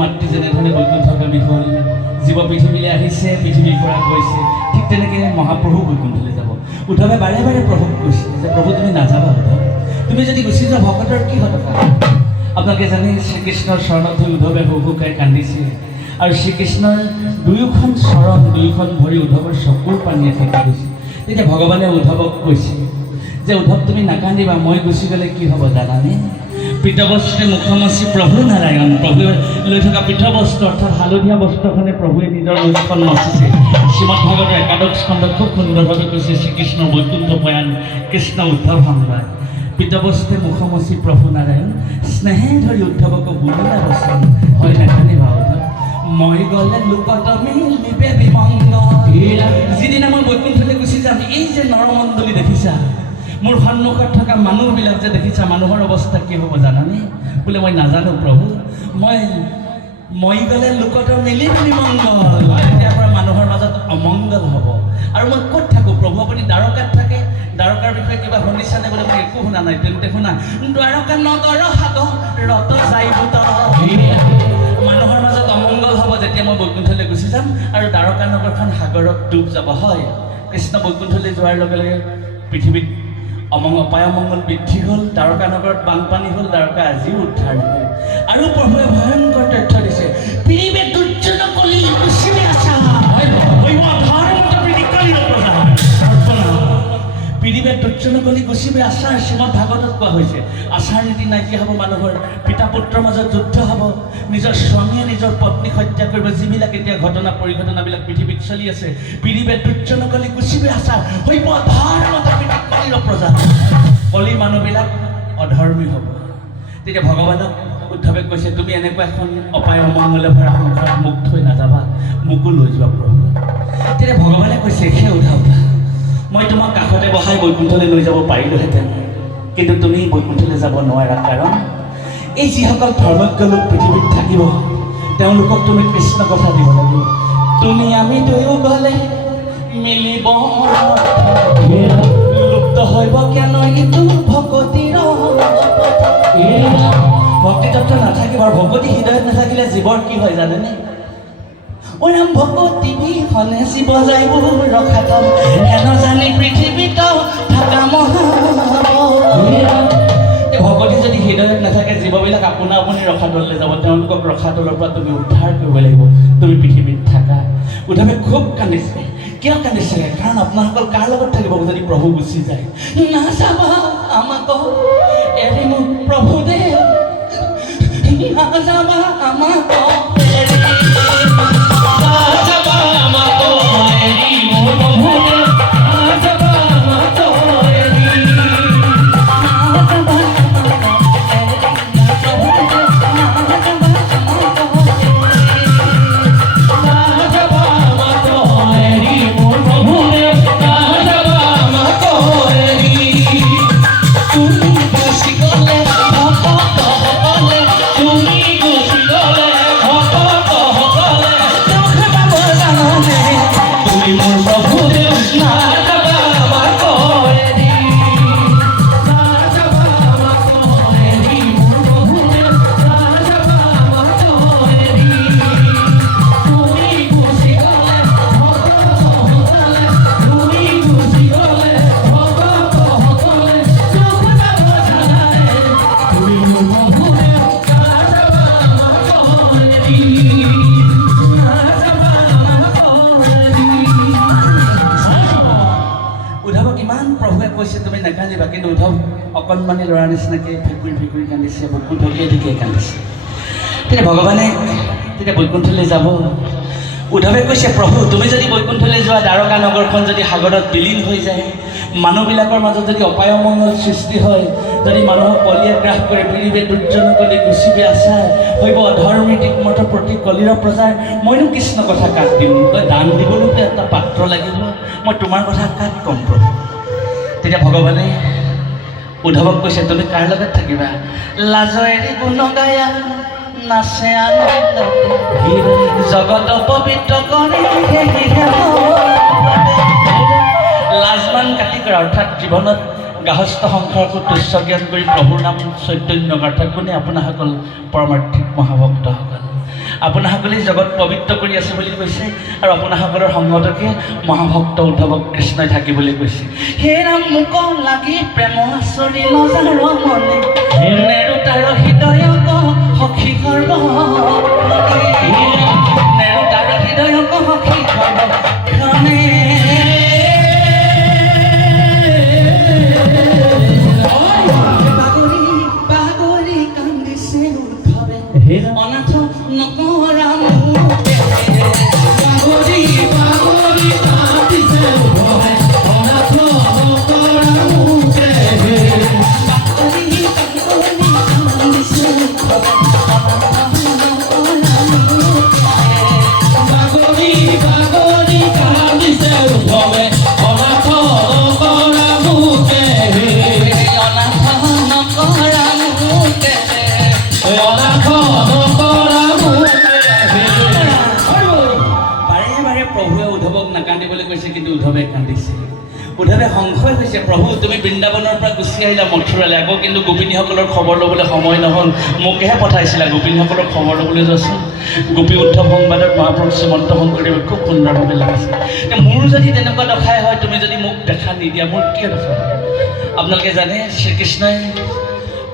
মাতৃ যেনেধৰণে বৈকুণ্ঠগামী হ'ল, জীৱ পৃথিৱীলৈ আহিছে, পৃথিৱীৰ পৰা গৈছে, ঠিক তেনেকৈ মহাপ্ৰভু বৈকুণ্ঠলৈ যাব। উদ্ধৱে বাৰে বাৰে প্ৰভুক কৈছে যে প্ৰভু তুমি নাযাবা, উদ্ধৱ তুমি যদি গুচি যোৱা ভকতৰ কি কথা। আপোনালোকে জানে শ্ৰীকৃষ্ণৰ চৰণত হৈ উদ্ধৱে হুহুকাই কান্দিছে আৰু শ্ৰীকৃষ্ণৰ দুয়োখন চৰণ দুয়োখন ভৰি উদ্ধৱৰ চকুৰ পানীয়ে ফেকি গৈছে। তেতিয়া ভগৱানে উদ্ধৱক কৈছে যে উদ্ধৱ তুমি নাকান্দিবা, মই গুচি গ'লে কি হ'ব জানানে? পীতবস্ত্ৰে মুখমচি প্ৰভু নাৰায়ণ, প্ৰভুৱে লৈ থকা পীতবস্ত্ৰ অৰ্থাৎ হালধীয়া বস্ত্ৰখনে প্ৰভুৱে নিজৰ মুখখন মচিছে। শ্ৰীমদ ভাগৱতৰ একাদশ স্কন্ধত খুব সুন্দৰভাৱে কৈছে শ্ৰীকৃষ্ণ বৈকুণ্ঠ প্ৰয়াণ কৃষ্ণ উদ্ধৱ সম্ৰাট। পীতবস্ত্ৰে মুখমচি প্ৰভু নাৰায়ণ, স্নেহে ধৰি উদ্ধৱক বুলিলা বচন, হয় নাকান্দিবা উদ্ধৱ, মই গ'লে লোকত মিলিবে বিমংগ। যিদিনা মই বৈকুণ্ঠলৈ গুচি যাম, এই যে নৰমণ্ডলী দেখিছা, মোৰ সন্মুখত থকা মানুহবিলাক যে দেখিছা, মানুহৰ অৱস্থা কি হ'ব জানানে? বোলে মই নাজানো প্ৰভু, মই গ'লে লোকতৰ মিলিব বিমংগল, তেতিয়াৰ পৰা মানুহৰ মাজত অমংগল হ'ব। আৰু মই ক'ত থাকোঁ প্ৰভু? আপুনি দ্বাৰকাত থাকে, দ্বাৰকাৰ বিষয়ে কিবা শুনিছানে? বোলে মই একো শুনা নাই। তেন্তে শুনা, দ্বাৰকা নগৰ সাগৰত যাই ভূত, মানুহৰ মাজত অমংগল হ'ব যেতিয়া মই বৈকুণ্ঠলৈ গুচি যাম আৰু দ্বাৰকা নগৰখন সাগৰত ডুব যাব। হয়, কৃষ্ণ বৈকুণ্ঠলৈ যোৱাৰ লগে লগে পৃথিৱীত অপায় অমংগল বৃদ্ধি হ'ল, দ্বাৰকা নগৰত বানপানী হ'ল, দ্বাৰকা আজিও উদ্ধাৰ নহয়। আৰু প্ৰভুৱে ভয়ংকৰ তথ্য দিছে, পৃথিৱীত দুৰ্যোগ কলি কুচিবে আছা, পৃথিৱীত দুৰ্যোগ কলি কুচিবে আচাৰ শ্ৰীমদ ভাগৱতত কোৱা হৈছে। আচাৰ নীতি নাইকিয়া হ'ব, মানুহৰ পিতা পুত্ৰৰ মাজত যুদ্ধ হ'ব, নিজৰ স্বামীয়ে নিজৰ পত্নীক হত্যা কৰিব, যিবিলাক এতিয়া ঘটনা পৰিঘটনাবিলাক পৃথিৱীত চলি আছে। পৃথিৱীত দুৰ্যোগ কলি কুচিবে আচাৰ হৈব ধৰ্মত কলিৰ প্ৰজা, কলি মানুহবিলাক অধৰ্মী হ'ব। তেতিয়া ভগৱানক উদ্ধৱে কৈছে, তুমি এনেকুৱা এখন অপায় অমংগলে ভৰা সংসাৰত মোক থৈ নাযাবা, মোকো লৈ যোৱা প্ৰভু। তেতিয়া ভগৱানে কৈছে, সেই উদ্ধৱ, মই তোমাক কাষতে বহাই বৈকুণ্ঠলৈ লৈ যাব পাৰিলোহেঁতেন, কিন্তু তুমি বৈকুণ্ঠলৈ যাব নোৱাৰা। কাৰণ এই যিসকল ধৰ্মজ্ঞ লোক পৃথিৱীত থাকিব, তেওঁলোকক তুমি কৃষ্ণ কথা দিব লাগিব। তুমি আমি দুয়ো গ'লে মিলিব লুপ্ত হৈব কেন ইটো ভকতিৰ ভক্তিতত্ত্ব নাথাকিব। আৰু ভকতি হৃদয়ত নাথাকিলে জীৱৰ কি হয় জানেনে? ওৰাম ভকতি বিহনে শিৱ যাইব ৰখাতল, হেন জানি পৃথিৱীত থকা ভকতি যদি হৃদয়ত নাথাকে, জীৱবিলাক আপোনা আপুনি ৰখাতললৈ যাব, তেওঁলোকক ৰখাতলৰ পৰা তুমি উদ্ধাৰ কৰিব লাগিব, তুমি পৃথিৱীত থাকা। উদ্ধৱে খুব কান্দিছে। কিয় কান্দিছে? কাৰণ আপোনাসকল কাৰ লগত থাকিব যদি প্ৰভু গুচি যায়? নাযাবা আমাক এৰি মোক প্ৰভু দে, নাযাবা আমাক এৰি, নাযাবা আমাক এৰি মোৰ প্ৰভু দে, নাযাবা কৈছে তুমি নাকান্দিবা, কিন্তু উদ্ধৱ অকণমানি ল'ৰাৰ নিচিনাকৈ ভেকুৰি ভেকুৰি কান্দিছে, বৈকুণ্ঠকে দিকে কান্দিছে। তেতিয়া ভগৱানে তেতিয়া বৈকুণ্ঠলৈ যাব। উদ্ধৱে কৈছে প্ৰভু তুমি যদি বৈকুণ্ঠলৈ যোৱা, দ্বাৰকা নগৰখন যদি সাগৰত বিলীন হৈ যায়, মানুহবিলাকৰ মাজত যদি অপায় অমংগল সৃষ্টি হয়, যদি মানুহক কলিয়ে গ্ৰাস কৰে, পীড়িবে দুৰ্জন কলি গুচিবে আচাৰ হৈব অধৰ্মী দিকমত প্ৰতি কলিৰ প্ৰজাৰ, মইনো কৃষ্ণ কথা কাক দিম, তই দান দিবলৈতো এটা পাত্ৰ লাগিব, মই তোমাৰ কথা কাক ক'ম প্ৰভু। তেতিয়া ভগৱানে উদ্ধৱক কৈছে তুমি কাৰ লগত থাকিবা? লাজেৰে গুণ গায়া নাচে আনন্দতে, জগত পবিত্ৰ কৰি লাজমান কাটি কৰা, অৰ্থাৎ জীৱনত গাহস্থ সংসাৰকো তুচ্ছ জ্ঞান কৰি প্ৰভুৰ নাম চৈতন্য অৰ্থাৎ কোনে আপোনাসকল পৰমাৰ্থিক মহাভক্তসকল, আপোনাসকলেই জগত পবিত্ৰ কৰি আছে বুলি কৈছে, আৰু আপোনাসকলৰ সংগতকে মহাভক্ত উদ্ধৱক কৃষ্ণই থাকিবলৈ কৈছে। হে ৰাম মোক লাগি প্ৰেম আচৰি নজাৰ মনে, নেৰু তাৰ হৃদয়ক সখী গৰ্ব, নেৰু তাৰ হৃদয়ক সখী গৰ্ব অনাথ নকৰা উদ্ধৱে কান্দিছে। উদ্ধৱে সংশয় হৈছে প্ৰভু তুমি বৃন্দাবনৰ পৰা গুচি আহিলা মথুৰালৈ, আকৌ কিন্তু গোপিনীসকলৰ খবৰ ল'বলৈ সময় নহ'ল, মোকহে পঠাইছিলা গোপিনীসকলৰ খবৰ ল'বলৈ যোৱাচোন। গোপী উদ্ধৱ সংবাদত মহাপ্ৰভু শ্ৰীমন্ত শংকৰদেৱে খুব সুন্দৰভাৱে লাগিছে। মোৰ যদি তেনেকুৱা দশাই হয়, তুমি যদি মোক দেখা নিদিয়া মোৰ কিয় দশা? আপোনালোকে জানে শ্ৰীকৃষ্ণই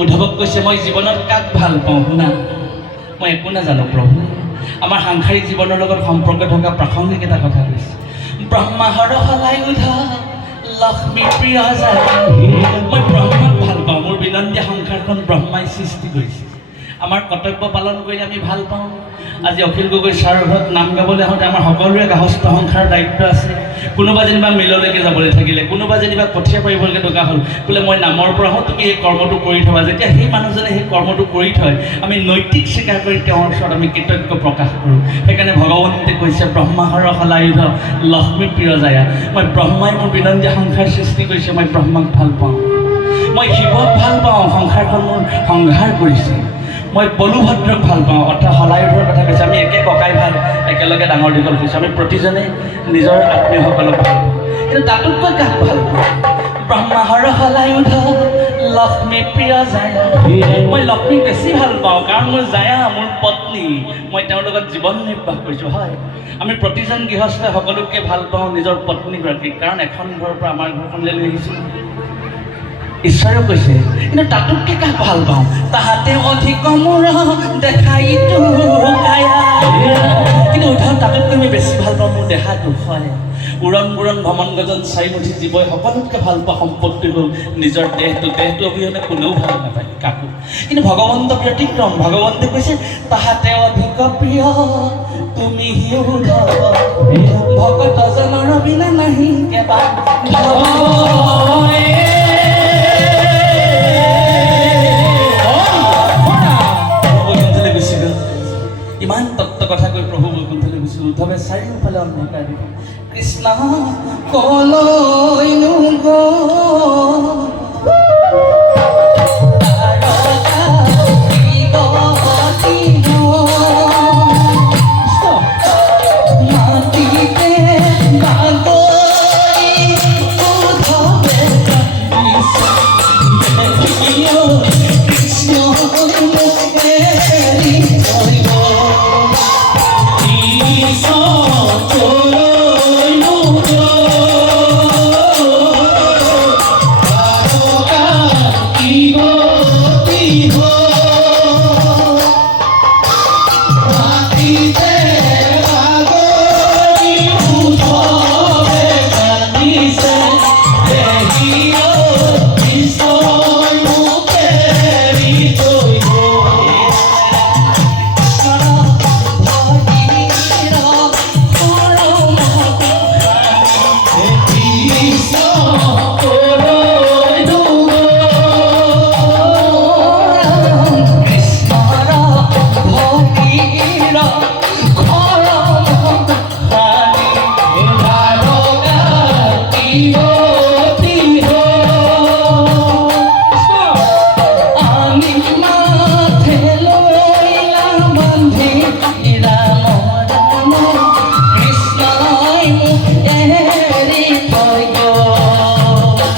উদ্ধৱক কৈছে মই জীৱনত কাক ভাল পাওঁ শুনা, মই একো নাজানো প্ৰভু, আমাৰ সাংসাৰিক জীৱনৰ লগত সম্পৰ্ক থকা প্ৰাসংগিক এটা কথা কৈছে। ব্ৰহ্মাহৰ সলাই উধ লক্ষ্মী প্ৰিয় যায়, মই ব্ৰহ্মাক ভাল পাওঁ, মোৰ বিনন্দীয়া সংসাৰখন ব্ৰহ্মাই সৃষ্টি কৰিছে, আমাৰ কৰ্তব্য পালন কৰিলে আমি ভাল পাওঁ। আজি অখিল গগৈ ছাৰৰ ঘৰত নাম গাবলৈ আহোঁতে আমাৰ সকলোৰে গাহস্থ সংসাৰৰ দায়িত্ব আছে। কোনোবা যেনিবা মিললৈকে যাবলৈ থাকিলে, কোনোবা যেনিবা কঠীয়া পাৰিবলৈকে দৰকাৰ হ'ল, বোলে মই নামৰ পৰা আহোঁ তুমি এই কৰ্মটো কৰি থবা, যেতিয়া সেই মানুহজনে সেই কৰ্মটো কৰি থয় আমি নৈতিক স্বীকাৰ কৰি তেওঁৰ ওচৰত আমি কৃতজ্ঞ প্ৰকাশ কৰোঁ। সেইকাৰণে ভগৱন্তে কৈছে ব্ৰহ্মাহৰ সলায়ুধ লক্ষ্মী প্ৰিয় যায়, মই ব্ৰহ্মাই মোৰ বিনন্দীয়া সংসাৰ সৃষ্টি কৰিছে, মই ব্ৰহ্মাক ভাল পাওঁ, মই শিৱক ভাল পাওঁ, সংসাৰখন মোৰ সংহাৰ কৰিছে, মই বলুভদ্ৰক ভাল পাওঁ, অৰ্থাৎ সলায়ুধৰ কথা কৈছে। আমি একে ককাই ভাল, একেলগে ডাঙৰ দীঘল হৈছোঁ, আমি প্ৰতিজনে নিজৰ আত্মীয়সকলক ভাল পাওঁ, কিন্তু তাতোতকৈ কাক ভাল পাওঁ? ব্ৰহ্মাহৰ সলায়ুধ লক্ষ্মী প্ৰিয় যায়, মই লক্ষ্মীক বেছি ভাল পাওঁ, কাৰণ মোৰ জায়া মোৰ পত্নী, মই তেওঁৰ লগত জীৱন নিৰ্বাহ কৰিছোঁ। হয়, আমি প্ৰতিজন গৃহস্থই সকলোতকৈ ভাল পাওঁ নিজৰ পত্নীগৰাকীক, কাৰণ এখন ঘৰৰ পৰা আমাৰ ঘৰখনলৈ লৈ আহিছোঁ, ঈশ্বৰেও কৈছে। কিন্তু তাতোতকৈ কাক ভাল পাওঁ? তাহাতে অধিক মোৰ দেখাইতো কায়া, কিন্তু উদ্ধৱ তাতোতকৈ আমি বেছি ভাল পাওঁ মোৰ দেহাটো। হয়, উৰণ বুৰণ ভ্ৰমণ গজন চাৰিমুঠি জীৱই সকলোতকৈ ভাল পোৱা সম্পত্তি হ'ল নিজৰ দেহটো, দেহটো অবিহনে কোনেও ভাল নাপায় কাকো। কিন্তু ভগৱন্ত ব্যতিক্ৰম, ভগৱন্তে কৈছে তাহাতে অধিক প্ৰিয় তুমি ভকত জনৰ বিনা নাহি কেবা ইমান তত্ত্ব কথা কৈ প্ৰভু বৈকুণ্ঠলৈ গৈছিল। উদ্ধৱে চাৰিওফালে অন্ধকাৰ দিব, কৃষ্ণ কলৈনো গতি আমি মাথে লইলাম বান্ধি ৰাম ৰাম কৃষ্ণই মোক এৰি থৈ গ'ল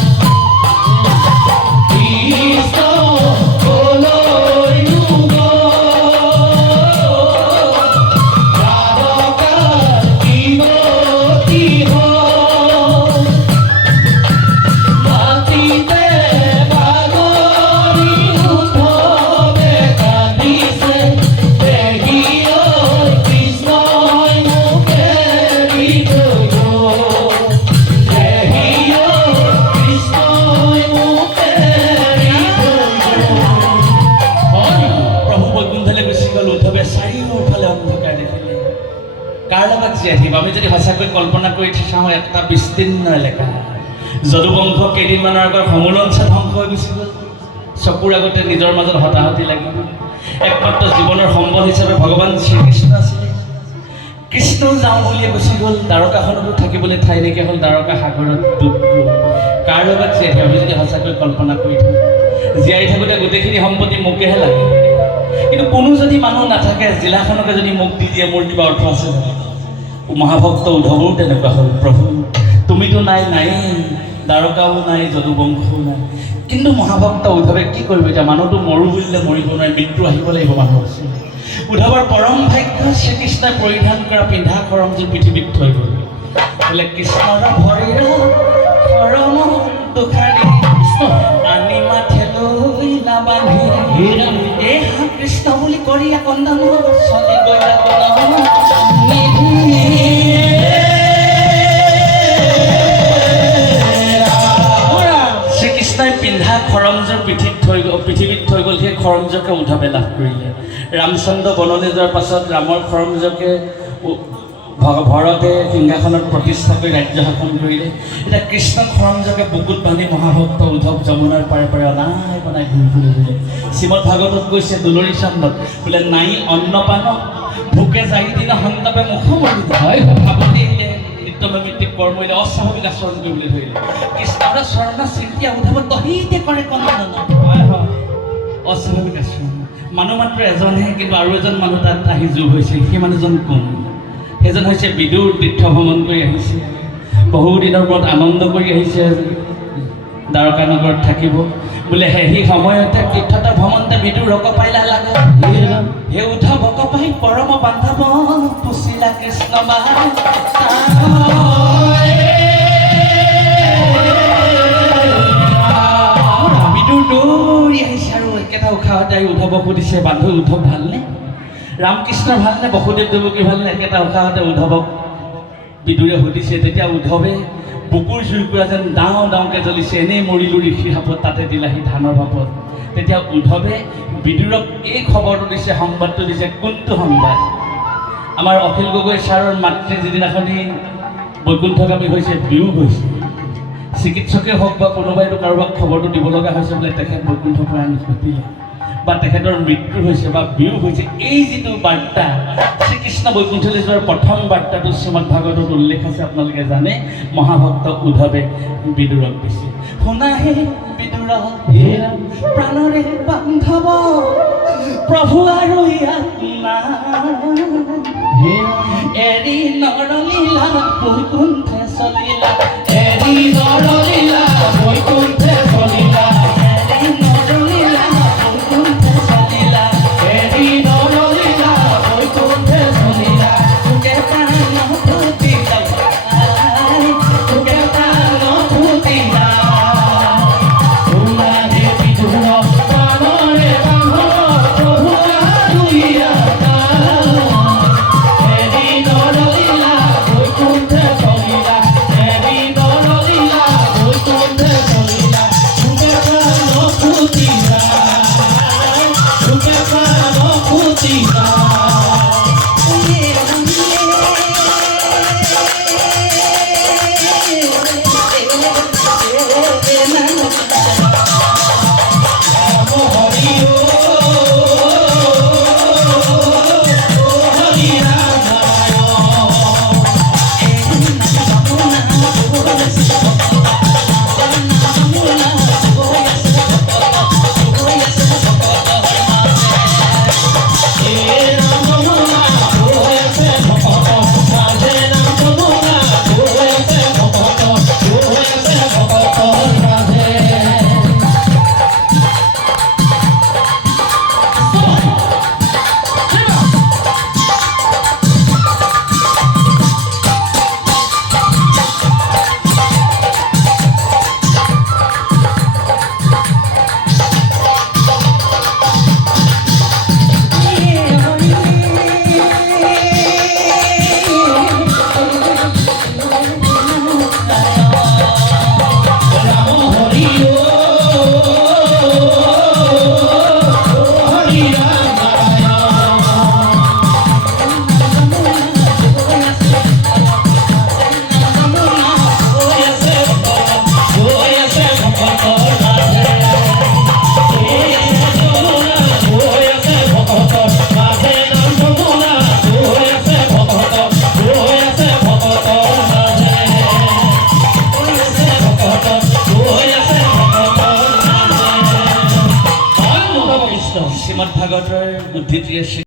কৃষ্ণ কলৈ কাৰ লগত জীয়াই থাকিব আমি যদি সঁচাকৈ কল্পনা কৰি চাওঁ এটা বিস্তীৰ্ণ এলেকা যদুবংশ কেইদিনমানৰ আগত সমূল অঞ্চল ধ্বংস হৈ গুচি গ'ল চকুৰ আগতে নিজৰ মাজত হতাহতি লাগিব একমাত্ৰ জীৱনৰ সম্বল হিচাপে ভগৱান শ্ৰীকৃষ্ণ আছিলে কৃষ্ণ যাওঁ বুলিয়ে গুচি গ'ল দ্বাৰকাখনতো থাকিবলৈ ঠাই নাইকিয়া হ'ল দ্বাৰকা সাগৰত ডুব গ'ল কাৰ লগত জীয়াই থাকিব আমি যদি সঁচাকৈ কল্পনা কৰি থাকোঁ জীয়াই থাকোঁতে গোটেইখিনি সম্পত্তি মোকেহে লাগে কিন্তু কোনো যদি মানুহ নাথাকে জিলাখনকে যদি মোক দি দিয়ে মোৰ কিবা অৰ্থ আছে মহাভক্ত উদ্ধৱৰো তেনেকুৱা হ'ল প্ৰভু তুমিতো নাই দ্বাৰকাও নাই যদুবংশও নাই কিন্তু মহাভক্ত উদ্ধৱে কি কৰিব এতিয়া মানুহটো মৰো বুলিলে মৰিব নোৱাৰে মৃত্যু আহিব লাগিব মানুহৰ উদ্ধৱৰ পৰম ভাগ্য শ্ৰীকৃষ্ণই পৰিধান কৰা পিন্ধা খৰমযোৰ পৃথিৱীত থৈ গ'ল বোলে কৃষ্ণৰ ভৰিৰ খৰম দুখানি আনি মাথে লৈ নাবান্ধি কৃষ্ণ বুলি কৰি কন্দন চলি গৈ শ্ৰীকৃষ্ণই পিন্ধা খৰমযোৰ পৃথিৱীত থৈ গ'ল সেই খৰমযোৰকে উদ্ধৱে লাভ কৰিলে ৰামচন্দ্ৰ বনলৈ যোৱাৰ পাছত ৰামৰ খৰমযোৰকে ভৰতে সিংহাসনত প্ৰতিষ্ঠা কৰি ৰাজ্য শাসন কৰিলে এতিয়া কৃষ্ণ খৰমযোৰকে বুকুত বান্ধি মহাভক্ত উদ্ধৱ যমুনাৰ পাৰে পাৰে অনাই বনাই ঘূৰি ফুৰিলে শ্ৰীমদ ভাগৱতত কৈছে দুলৰী চন্দত বোলে নাই অন্নপান ভোকে জাৰি দিন সন্তাপে মুখ মৰি হয় ভাৱতি আহিলে নিত্যনৈমিত্তিক কৰ্মইলে অস্বাভাৱিক আচৰণ কৰিবলৈ ধৰিলে কৃষ্ণৰ চৰণ চিন্তিয়া উদ্ধৱত দহিতে কৰে কন্দন অস্বাভাৱিক আচৰণ মানুহ মাত্ৰ এজনহে কিন্তু আৰু এজন মানুহ তাত আহি যোগ হৈছে সেই মানুহজন কোন সেইজন হৈছে বিদুৰ তীৰ্থ ভ্ৰমণ কৰি আহিছে বহুদিনৰ মূৰত আনন্দ কৰি আহিছে দ্বাৰকা নগৰত থাকিব বোলে সেই সময়তে তীৰ্থতা ভ্ৰমণতে বিদুৰ ৰক পাইলা লাগে হে উদ্ধৱ ভক পাই পৰম বান্ধৱ পুচিলা কৃষ্ণ বিদুৰ দৌৰি আহিছে আৰু একেটা উশাহতে আহি উদ্ধৱক সুধিছে বান্ধৱ উদ্ধৱ ভালনে ৰামকৃষ্ণৰ ভালনে বসুদেৱ দেৱকী ভালনে একেটা উশাহতে উদ্ধৱক বিদুৰে সুধিছে তেতিয়া উদ্ধৱে বুকুৰ জুইকুৰা যেন ডাওঁকৈ জ্বলিছে এনেই মৰিলোঁ ঋষিৰ সাপত তাতে দিলাহি ধানৰ ভাপত তেতিয়া উদ্ধৱে বিদুৰক এই খবৰটো দিছে সংবাদটো দিছে কোনটো সংবাদ আমাৰ অখিল গগৈ ছাৰৰ মাতৃ যিদিনাখনি বৈকুণ্ঠগামী হৈছে বিয়োগ হৈছে চিকিৎসকে হওক বা কোনোবাইতো কাৰোবাক খবৰটো দিব লগা হৈছে বোলে তেখেত বৈকুণ্ঠ প্ৰয়াণ ঘটিলে বা তেখেতৰ মৃত্যু হৈছে বা বিয়োগ হৈছে এই যিটো বাৰ্তা শ্ৰীকৃষ্ণ বৈকুণ্ঠলৈ যোৱাৰ প্ৰথম বাৰ্তাটো শ্ৰীমদ ভাগৱতত উল্লেখ আছে আপোনালোকে জানে মহাভক্ত উদ্ধৱে বিদুৰক দিছে শুনাহে বিদুৰ প্ৰাণৰে বান্ধৱ প্ৰভু আৰু এৰি নৰলীলা বৈকুণ্ঠে চলিলা এৰি নৰলীলা বৈকুণ্ঠে চলিলা এৰি নৰলীলা বৈকুণ্ঠে চলিলা এৰি নৰলীলা বৈকুণ্ঠে চলিলা তোকে প্ৰাণ ফুটিলা তোকে প্ৰাণ ফুটিলা শুনাহে বিদুৰ প্ৰাণৰে বান্ধৱ প্ৰভু আৰু এৰি নৰলীলা বৈকুণ্ঠে চলিলা এৰি ডিয়াৰ